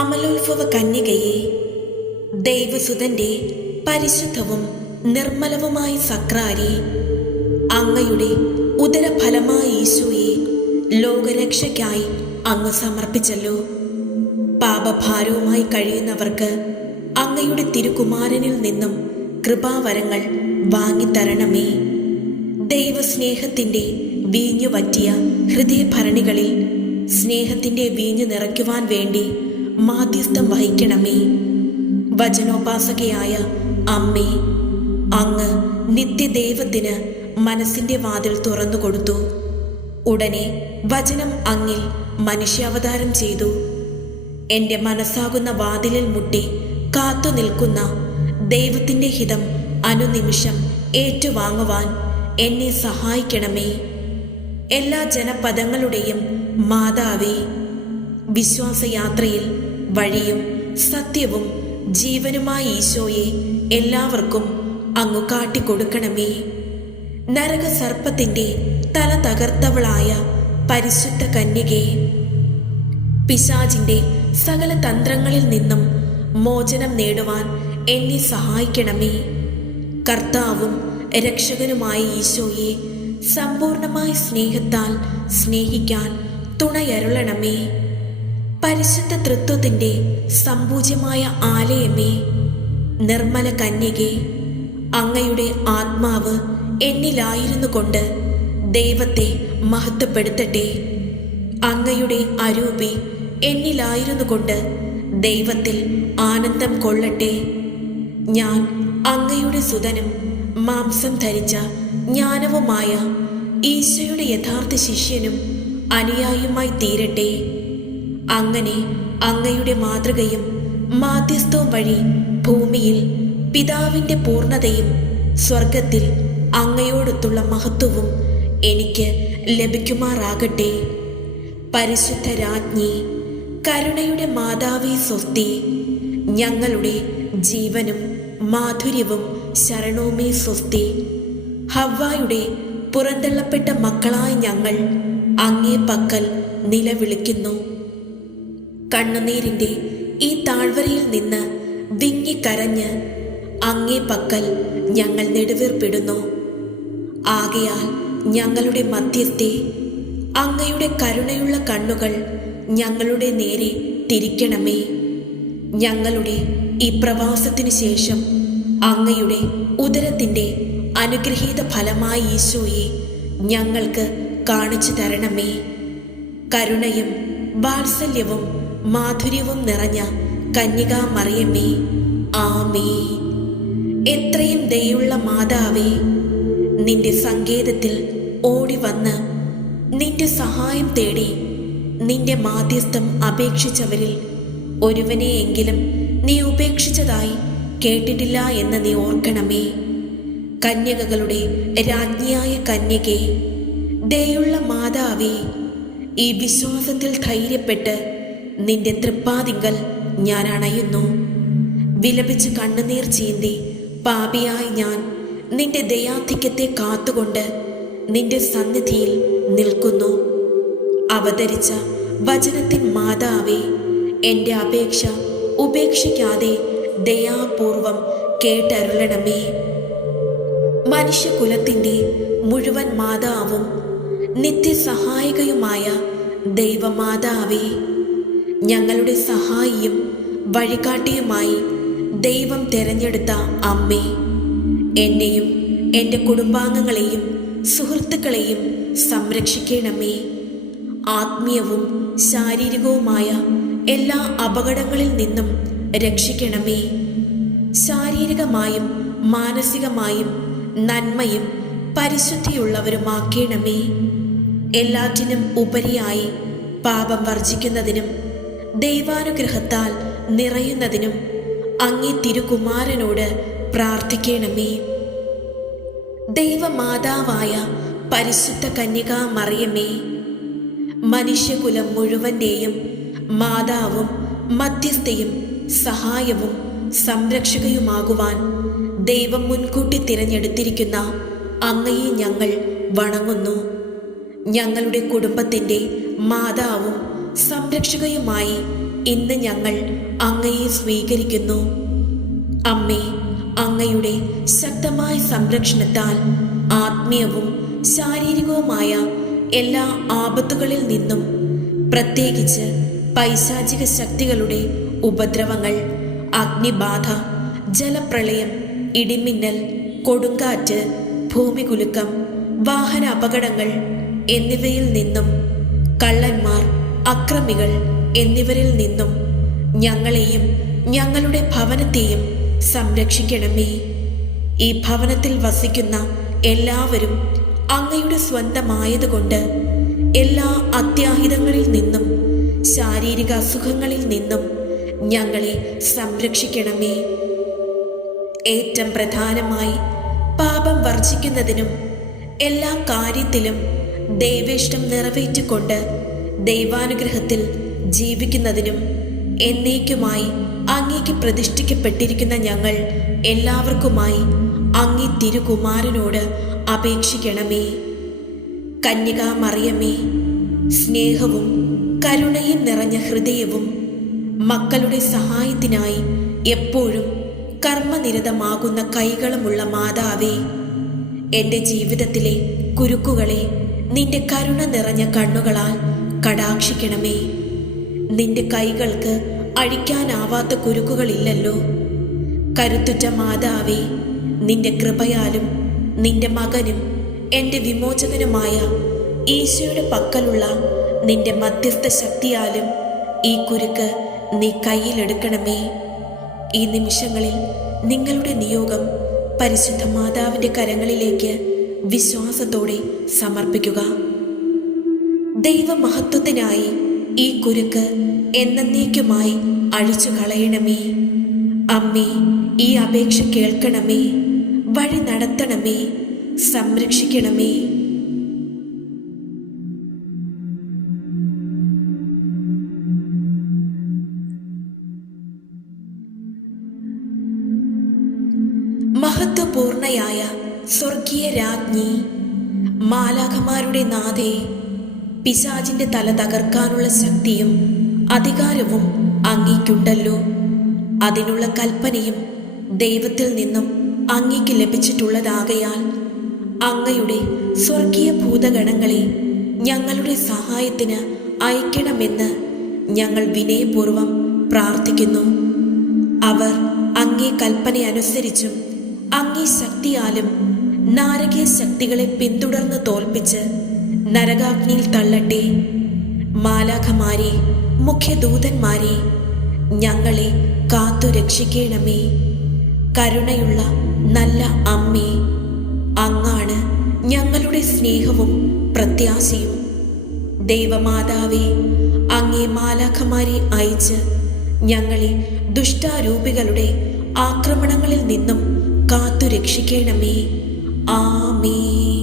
അമലോത്ഭവ കന്യകയെ, ദൈവസുതന്റെ പരിശുദ്ധവും നിർമ്മലവുമായ സക്രാരി, അങ്ങയുടെ ഉദരഫലമായ ഈശോയെ ലോകരക്ഷയ്ക്കായി അങ്ങ് സമർപ്പിച്ചല്ലോ. പാപഭാരവുമായി കഴിയുന്നവർക്ക് അങ്ങയുടെ തിരുകുമാരനിൽ നിന്നും കൃപാവരങ്ങൾ വാങ്ങിത്തരണമേ. ദൈവസ്നേഹത്തിൻ്റെ വീഞ്ഞു വറ്റിയ ഹൃദയഭരണികളിൽ സ്നേഹത്തിൻ്റെ വീഞ്ഞു നിറയ്ക്കുവാൻ വേണ്ടി മാധ്യസ്ഥം വഹിക്കണമേ. വചനോപാസകയായ അമ്മേ, അങ്ങ് നിത്യദൈവത്തിന് മനസ്സിൻ്റെ വാതിൽ തുറന്നു കൊടുത്തു. ഉടനെ വചനം അങ്ങിൽ മനുഷ്യാവതാരം ചെയ്തു. എൻ്റെ മനസ്സാകുന്ന വാതിലിൽ മുട്ടി കാത്തു നിൽക്കുന്ന ദൈവത്തിൻ്റെ ഹിതം അനുനിമിഷം ഏറ്റുവാങ്ങുവാൻ എന്നെ സഹായിക്കണമേ. എല്ലാ ജനപദങ്ങളുടെയും മാതാവേ, വിശ്വാസയാത്രയിൽ വഴിയും സത്യവും ജീവനുമായ ഈശോയെ എല്ലാവർക്കും അങ്ങു കാട്ടിക്കൊടുക്കണമേ. നരകസർപ്പത്തിൻ്റെ തല തകർത്തവളായ പരിശുദ്ധ കന്യകേ, പിശാചിൻ്റെ സകല തന്ത്രങ്ങളിൽ നിന്നും മോചനം നേടുവാൻ എന്നെ സഹായിക്കണമേ. കർത്താവും രക്ഷകനുമായ ഈശോയെ സമ്പൂർണമായ സ്നേഹത്താൽ സ്നേഹിക്കാൻ തുണയരുളണമേ. പരിശുദ്ധ തൃത്വത്തിൻ്റെ സമ്പൂജ്യമായ ആലയമേ, നിർമ്മല കന്യകേ, അങ്ങയുടെ ആത്മാവ് എന്നിലായിരുന്നു കൊണ്ട് ദൈവത്തെ മഹത്വപ്പെടുത്തട്ടെ. അങ്ങയുടെ അരൂപി എന്നിലായിരുന്നു കൊണ്ട് ദൈവത്തിൽ ആനന്ദം കൊള്ളട്ടെ. ഞാൻ അങ്ങയുടെ സുതനും മാംസം ധരിച്ച ജ്ഞാനവുമായ ഈശോയുടെ യഥാർത്ഥ ശിഷ്യനും അനുയായിയുമായി തീരട്ടെ. അങ്ങനെ അങ്ങയുടെ മാതൃകയും മാധ്യസ്ഥവും വഴി ഭൂമിയിൽ പിതാവിൻ്റെ പൂർണ്ണതയും സ്വർഗത്തിൽ അങ്ങയോടൊത്തുള്ള മഹത്വവും എനിക്ക് ലഭിക്കുമാറാകട്ടെ. പരിശുദ്ധ രാജ്ഞി, കരുണയുടെ മാതാവേ സ്വസ്തി. ഞങ്ങളുടെ ജീവനും മാധുര്യവും ശരണവുമേ സ്വസ്തി. ഹവ്വായുടെ പുറന്തള്ളപ്പെട്ട മക്കളായ ഞങ്ങൾ അങ്ങേ പക്കൽ നിലവിളിക്കുന്നു. കണ്ണുനീരിൻ്റെ ഈ താഴ്വരയിൽ നിന്ന് വിങ്ങിക്കരഞ്ഞ് അങ്ങേ പക്കൽ ഞങ്ങൾ നെടുവീർപ്പിടുന്നു. ആകയാൽ ഞങ്ങളുടെ മധ്യസ്ഥേ, അങ്ങയുടെ കരുണയുള്ള കണ്ണുകൾ ഞങ്ങളുടെ നേരെ തിരിക്കണമേ. ഞങ്ങളുടെ ഈ പ്രവാസത്തിനു ശേഷം അങ്ങയുടെ ഉദരത്തിൻ്റെ അനുഗ്രഹീത ഫലമായ ഈശോയെ ഞങ്ങൾക്ക് കാണിച്ചു തരണമേ. കരുണയും വാത്സല്യവും മാധുര്യവും നിറഞ്ഞ കന്യകാമറിയമേ, ആമേൻ. എത്രയും ദയുള്ള മാതാവേ, നിന്റെ സങ്കേതത്തിൽ ഓടി വന്ന് നിന്റെ സഹായം തേടി നിന്റെ മാധ്യസ്ഥം അപേക്ഷിച്ചവരിൽ ഒരുവനെയെങ്കിലും നീ ഉപേക്ഷിച്ചതായി കേട്ടിട്ടില്ല എന്ന് നീ ഓർക്കണമേ. കന്യകകളുടെ രാജ്ഞിയായ കന്യകേ, ദയുള്ള മാതാവേ, ഈ വിശ്വാസത്തിൽ ധൈര്യപ്പെട്ട് നിന്റെ തൃപ്പാദിങ്കൽ ഞാൻ അണയുന്നു. വിലപിച്ച് കണ്ണുനീർ ചീന്തി പാപിയായി ഞാൻ നിന്റെ ദയാധിക്യത്തെ കാത്തുകൊണ്ട് നിന്റെ സന്നിധിയിൽ നിൽക്കുന്നു. അവതരിച്ച വചനത്തിൻ മാതാവേ, എൻ്റെ അപേക്ഷ ഉപേക്ഷിക്കാതെ ദയാപൂർവം കേട്ടരുളണമേ. മനുഷ്യകുലത്തിൻ്റെ മുഴുവൻ മാതാവും നിത്യസഹായികയുമായ ദൈവമാതാവേ, ഞങ്ങളുടെ സഹായിയും വഴികാട്ടിയുമായി ദൈവം തിരഞ്ഞെടുത്ത അമ്മേ, എന്നെയും എൻ്റെ കുടുംബാംഗങ്ങളെയും സുഹൃത്തുക്കളെയും സംരക്ഷിക്കണമേ. ആത്മീയവും ശാരീരികവുമായ എല്ലാ അപകടങ്ങളിൽ നിന്നും രക്ഷിക്കണമേ. ശാരീരികമായും മാനസികമായും നന്മയും പരിശുദ്ധിയുള്ളവരുമാക്കണമേ. എല്ലാറ്റിനും ഉപരിയായി പാപം വർജിക്കുന്നതിനും ദൈവാനുഗ്രഹത്താൽ നിറയുന്നതിനും അങ്ങേ തിരുകുമാരനോട് പ്രാർത്ഥിക്കണമേ. ദൈവമാതാവായ പരിശുദ്ധ കന്യകാമറിയമേ, മനുഷ്യകുലം മുഴുവൻ്റെയും മാതാവും മധ്യസ്ഥയും സഹായവും സംരക്ഷകയുമാകുവാൻ ദൈവം മുൻകൂട്ടി തിരഞ്ഞെടുത്തിരിക്കുന്ന അങ്ങയെ ഞങ്ങൾ വണങ്ങുന്നു. ഞങ്ങളുടെ കുടുംബത്തിൻ്റെ മാതാവും സംരക്ഷകയുമായി ഇന്ന് ഞങ്ങൾ അങ്ങയെ സ്വീകരിക്കുന്നു. അമ്മേ, അങ്ങയുടെ ശക്തമായ സംരക്ഷണത്താൽ ആത്മീയവും ശാരീരികവുമായ എല്ലാ ആപത്തുകളിൽ നിന്നും, പ്രത്യേകിച്ച് പൈശാചിക ശക്തികളുടെ ഉപദ്രവങ്ങൾ, അഗ്നിബാധ, ജലപ്രളയം, ഇടിമിന്നൽ, കൊടുങ്കാറ്റ്, ഭൂമികുലുക്കം, വാഹന അപകടങ്ങൾ എന്നിവയിൽ നിന്നും, കള്ളന്മാർ, അക്രമികൾ എന്നിവരിൽ നിന്നും ഞങ്ങളെയും ഞങ്ങളുടെ ഭവനത്തെയും സംരക്ഷിക്കണമേ. ഈ ഭവനത്തിൽ വസിക്കുന്ന എല്ലാവരും അങ്ങയുടെ സ്വന്തമായതുകൊണ്ട് എല്ലാ അത്യാഹിതങ്ങളിൽ നിന്നും ശാരീരിക അസുഖങ്ങളിൽ നിന്നും ഞങ്ങളെ സംരക്ഷിക്കണമേ. ഏറ്റവും പ്രധാനമായി പാപം വർജിക്കുന്നതിനും എല്ലാ കാര്യത്തിലും ദൈവേഷ്ടം നിറവേറ്റിക്കൊണ്ട് ദൈവാനുഗ്രഹത്തിൽ ജീവിക്കുന്നതിനും എന്നേക്കുമായി അങ്ങേക്ക് പ്രതിഷ്ഠിക്കപ്പെട്ടിരിക്കുന്ന ഞങ്ങൾ എല്ലാവർക്കുമായി അങ്ങേ തിരുകുമാരനോട് അപേക്ഷിക്കണമേ. കന്യകാ മറിയമേ, സ്നേഹവും കരുണയും നിറഞ്ഞ ഹൃദയവും മക്കളുടെ സഹായത്തിനായി എപ്പോഴും കർമ്മനിരതമാകുന്ന കൈകളുമുള്ള മാതാവേ, എൻ്റെ ജീവിതത്തിലെ കുരുക്കുകളെ നിന്റെ കരുണ നിറഞ്ഞ കണ്ണുകളാൽ കടാക്ഷിക്കണമേ. നിന്റെ കൈകൾക്ക് അഴിക്കാനാവാത്ത കുരുക്കുകളില്ലല്ലോ. കരുത്തുറ്റ മാതാവേ, നിന്റെ കൃപയാലും നിന്റെ മകനും എൻ്റെ വിമോചകനുമായ ഈശോയുടെ പക്കലുള്ള നിന്റെ മധ്യസ്ഥ ശക്തിയാലും ഈ കുരുക്ക് നീ കയ്യിലെടുക്കണമേ. ഈ നിമിഷങ്ങളിൽ നിങ്ങളുടെ നിയോഗം പരിശുദ്ധ മാതാവിൻ്റെ കരങ്ങളിലേക്ക് വിശ്വാസത്തോടെ സമർപ്പിക്കുക. ദൈവമഹത്വത്തിനായി ഈ കുരുക്ക് എന്നേക്കുമായി അഴിച്ചു കളയണമേ. അമ്മേ, ഈ അപേക്ഷ കേൾക്കണമേ, വഴി നടത്തണമേ, സംരക്ഷിക്കണമേ. മഹത്വപൂർണയായ സ്വർഗീയ രാജ്ഞി, മാലാഖമാരുടെ നാഥേ, പിശാചിന്റെ തല തകർക്കാനുള്ള ശക്തിയും അധികാരവും അങ്ങേക്കുണ്ടല്ലോ. അതിനുള്ള കൽപ്പനയും ദൈവത്തിൽ നിന്നും അങ്ങേക്ക് ലഭിച്ചിട്ടുള്ളതാകയാൽ അങ്ങയുടെ സ്വർഗീയ ഭൂതഗണങ്ങളെ ഞങ്ങളുടെ സഹായത്തിന് അയക്കണമെന്ന് ഞങ്ങൾ വിനയപൂർവം പ്രാർത്ഥിക്കുന്നു. അവർ അങ്ങേ കൽപ്പനയനുസരിച്ചും അങ്ങേ ശക്തിയാലും നാരകീയ ശക്തികളെ പിന്തുടർന്ന് തോൽപ്പിച്ച് നരകാഗ്നിയിൽ തള്ളട്ടെ. മാലാഖമാരെ, മുഖ്യദൂതന്മാരെ, ഞങ്ങളെ കാത്തു രക്ഷിക്കണമേ. കരുണയുള്ള നല്ല അമ്മേ, അങ്ങാണ് ഞങ്ങളുടെ സ്നേഹവും പ്രത്യാശയും. ദൈവമാതാവേ, അങ്ങേ മാലാഖമാരെ അയച്ച് ഞങ്ങളെ ദുഷ്ടാരൂപികളുടെ ആക്രമണങ്ങളിൽ നിന്നും കാത്തു രക്ഷിക്കണമേ. ആമേൻ.